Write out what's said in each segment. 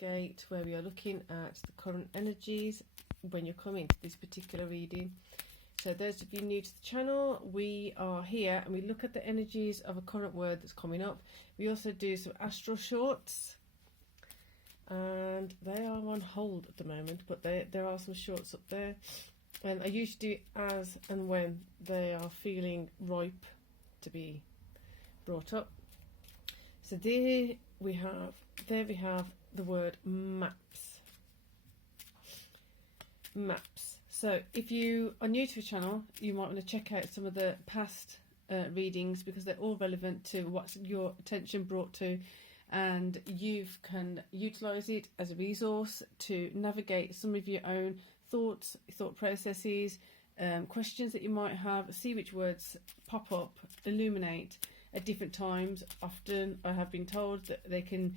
gate, where we are looking at the current energies when you're coming to this particular reading. So those of you new to the channel, we are here and we look at the energies of a current word that's coming up. We also do some astral shorts, and they are on hold at the moment, but there are some shorts up there. And I usually do it as and when they are feeling ripe to be brought up. So there we have the word maps. Maps. So if you are new to the channel, you might want to check out some of the past readings, because they're all relevant to what's your attention brought to, and you can utilize it as a resource to navigate some of your own thoughts, thought processes, questions that you might have. See which words pop up, illuminate at different times. Often I have been told that they can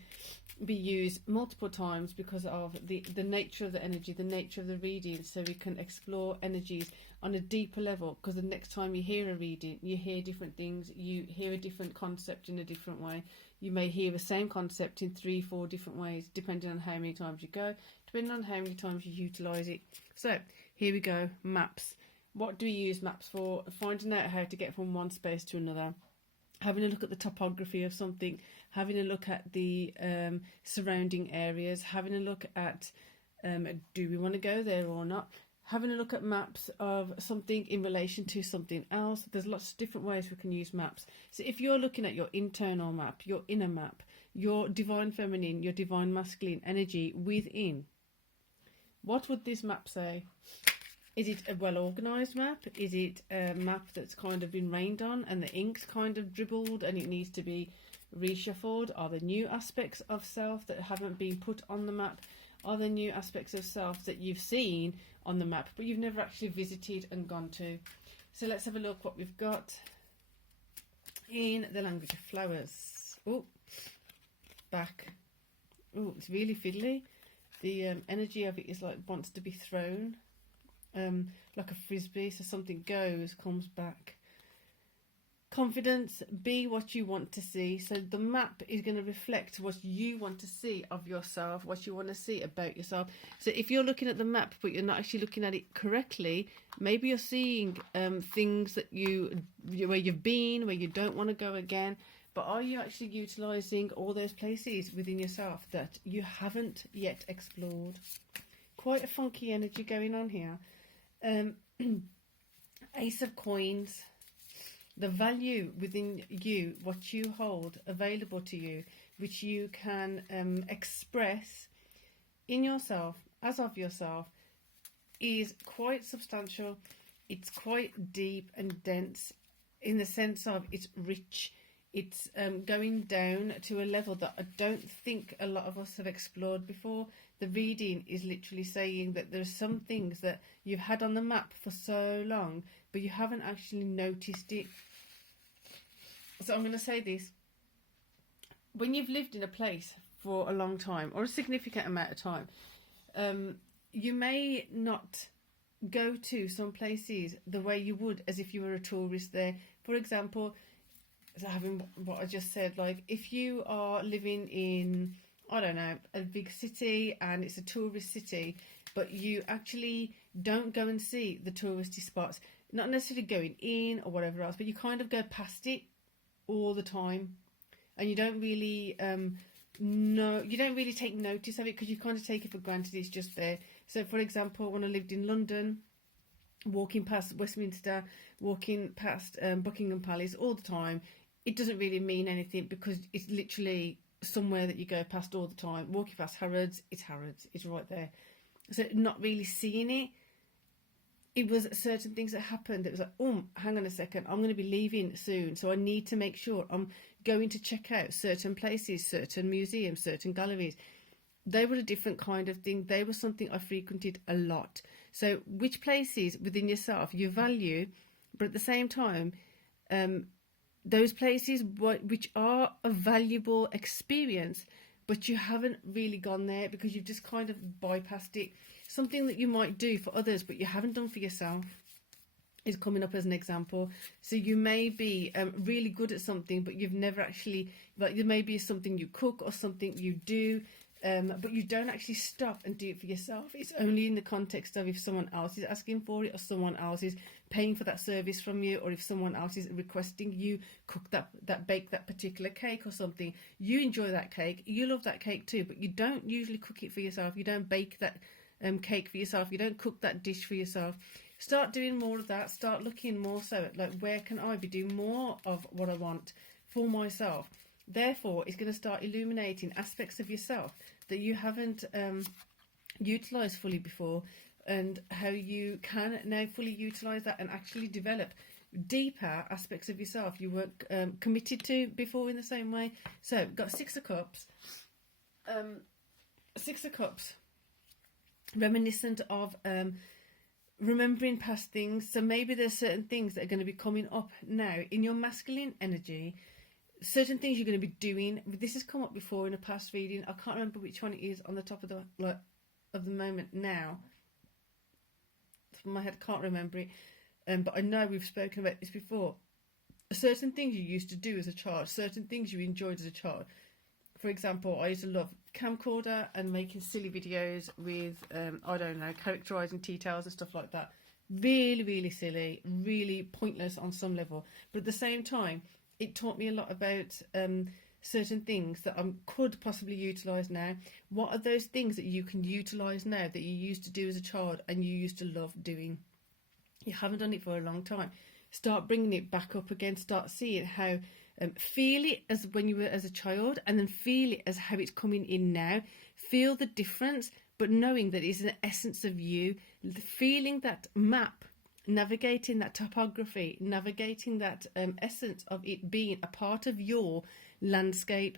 be used multiple times because of the nature of the energy, the nature of the reading, so we can explore energies on a deeper level, because the next time you hear a reading, you hear different things, you hear a different concept in a different way. You may hear the same concept in 3-4 different ways, depending on how many times you go, depending on how many times you utilize it. So here we go, maps. What do we use maps for? Finding out how to get from one space to another, having a look at the topography of something, having a look at the surrounding areas, having a look at do we want to go there or not, having a look at maps of something in relation to something else. There's lots of different ways we can use maps. So if you're looking at your internal map, your inner map, your divine feminine, your divine masculine energy within, what would this map say? Is it a well-organised map? Is it a map that's kind of been rained on and the ink's kind of dribbled and it needs to be reshuffled? Are there new aspects of self that haven't been put on the map? Are there new aspects of self that you've seen on the map but you've never actually visited and gone to? So let's have a look what we've got in the language of flowers. Oh, back. Oh, it's really fiddly. The energy of it is like wants to be thrown. Like a frisbee, so something goes, comes back. Confidence, be what you want to see. So the map is going to reflect what you want to see of yourself, what you want to see about yourself. So if you're looking at the map but you're not actually looking at it correctly, maybe you're seeing things that where you've been, where you don't want to go again. But are you actually utilising all those places within yourself that you haven't yet explored? Quite a funky energy going on here. Ace of Coins, the value within you, what you hold available to you, which you can express in yourself, as of yourself, is quite substantial. It's quite deep and dense in the sense of it's rich. It's going down to a level that I don't think a lot of us have explored before. The reading is literally saying that there's some things that you've had on the map for so long, but you haven't actually noticed it. So I'm going to say this. When you've lived in a place for a long time, or a significant amount of time, you may not go to some places the way you would as if you were a tourist there. For example, so having what I just said, like if you are living in, I don't know, a big city and it's a tourist city, but you actually don't go and see the touristy spots, not necessarily going in or whatever else, but you kind of go past it all the time, and you don't really you don't really take notice of it because you kind of take it for granted it's just there. So for example, when I lived in London, walking past Westminster, walking past Buckingham Palace all the time, it doesn't really mean anything because it's literally somewhere that you go past all the time. Walking past Harrods, it's right there. So not really seeing it. It was certain things that happened. It was like, oh, hang on a second, I'm going to be leaving soon, so I need to make sure I'm going to check out certain places, certain museums, certain galleries. They were a different kind of thing. They were something I frequented a lot. So which places within yourself you value, but at the same time, those places which are a valuable experience, but you haven't really gone there because you've just kind of bypassed it. Something that you might do for others, but you haven't done for yourself, is coming up as an example. So you may be really good at something, but you've never actually, like there may be something you cook or something you do but you don't actually stop and do it for yourself. It's only in the context of if someone else is asking for it, or someone else is paying for that service from you, or if someone else is requesting you cook that bake that particular cake or something. You enjoy that cake, you love that cake too, but you don't usually cook it for yourself. You don't bake that cake for yourself. You don't cook that dish for yourself. Start doing more of that. Start looking more so at, like, where can I be doing more of what I want for myself. Therefore, it's going to start illuminating aspects of yourself that you haven't utilised fully before, and how you can now fully utilise that and actually develop deeper aspects of yourself you weren't committed to before in the same way. So, we've got Six of Cups. Six of Cups, reminiscent of remembering past things. So maybe there's certain things that are going to be coming up now in your masculine energy. Certain things you're going to be doing. This has come up before in a past reading. I can't remember which one it is on the top of the moment now. Top of my head, can't remember it. But I know we've spoken about this before. Certain things you used to do as a child. Certain things you enjoyed as a child. For example, I used to love camcorder and making silly videos with, I don't know, characterising tea towels and stuff like that. Really, really silly. Really pointless on some level. But at the same time, it taught me a lot about certain things that I could possibly utilise now. What are those things that you can utilise now that you used to do as a child and you used to love doing? You haven't done it for a long time. Start bringing it back up again. Start seeing how, feel it as when you were as a child, and then feel it as how it's coming in now. Feel the difference, but knowing that it's an essence of you. Feeling that map, navigating that topography, navigating that essence of it being a part of your landscape,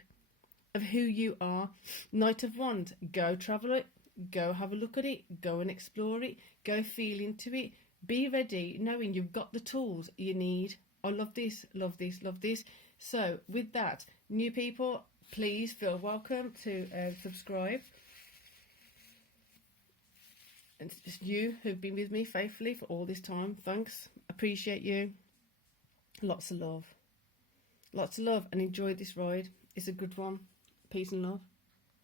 of who you are. Knight of Wands, go travel it, go have a look at it, go and explore it, go feel into it. Be ready, knowing you've got the tools you need. I love this, love this, love this. So with that, new people, please feel welcome to subscribe. And it's you who've been with me faithfully for all this time. Thanks. Appreciate you. Lots of love. Lots of love, and enjoy this ride. It's a good one. Peace and love.